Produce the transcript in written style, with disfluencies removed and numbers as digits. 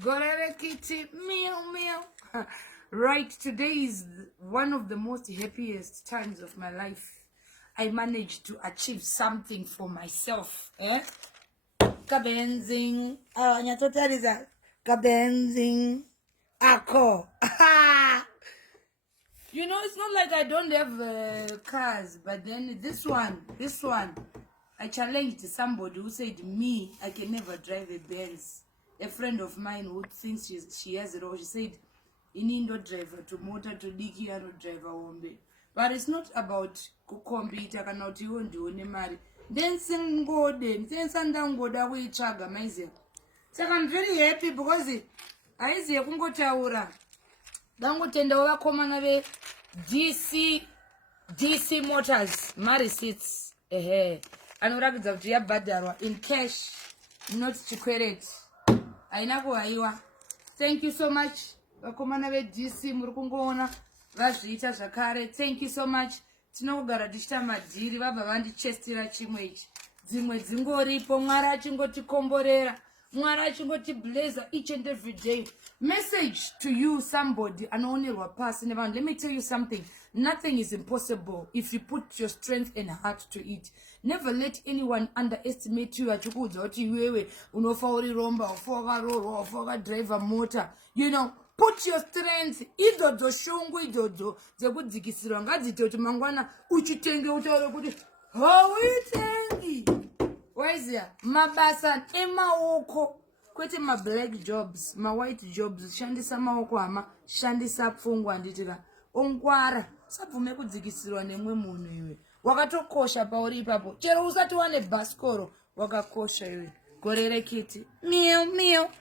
Gorere kitty, meow meow. Right, today is one of the most happiest times of my life. I managed to achieve something for myself. Kabenzing. Nyatotaliza. Kabenzing. Ako. You know, it's not like I don't have cars, but then this one, I challenged somebody who said, me, I can never drive a Benz. A friend of mine who thinks she has it all, she said, inindo driver to motor to diki ano driver wombe. But it's not about kukombita kana kuti iwo ndione mari. Then sandangode kuitsvaga maize. Saka I'm very happy because aiziye kungotaura. Dangotendawo vakomana ve DC Motors mari seats. Anoratidza kuti yabhadharwa in cash, not chikwereti. Aina kuhaiwa. Thank you so much. Vakomana ve DC muri kungoona vazviita zvakare. Thank you so much. Tinogara tichita madhiri vabva vandichestira chimwe ichi. Dzimwe dzingoripo, Mwari achingotikomborera. Mwari achingoti blazer each and every day. Message to you, somebody, anonerwa pasi nevanhu. Let me tell you something. Nothing is impossible if you put your strength and heart to it. Never let anyone underestimate you. Achikuudza kuti iwewe unofa uri romba, ufa wakarorwa, ufa wakadriver mota. You know, put your strength. Idzodzo shungu idzodzo dzekudzikisirwa ngadzite kuti mangwana uchitenge utaure kuti hauitengi. Waizia mabasa emaoko kwete ma black jobs, ma white jobs. Shandisa maoko hama, shandisa pfungwa handitika. Ongwara sabvume kudzikisirwa nemwe munhu iwe. Wakatokosha pauri ipapo. Chero usati wane bhasikoro wakakosha iwe. Gorere kiti. Meow meow.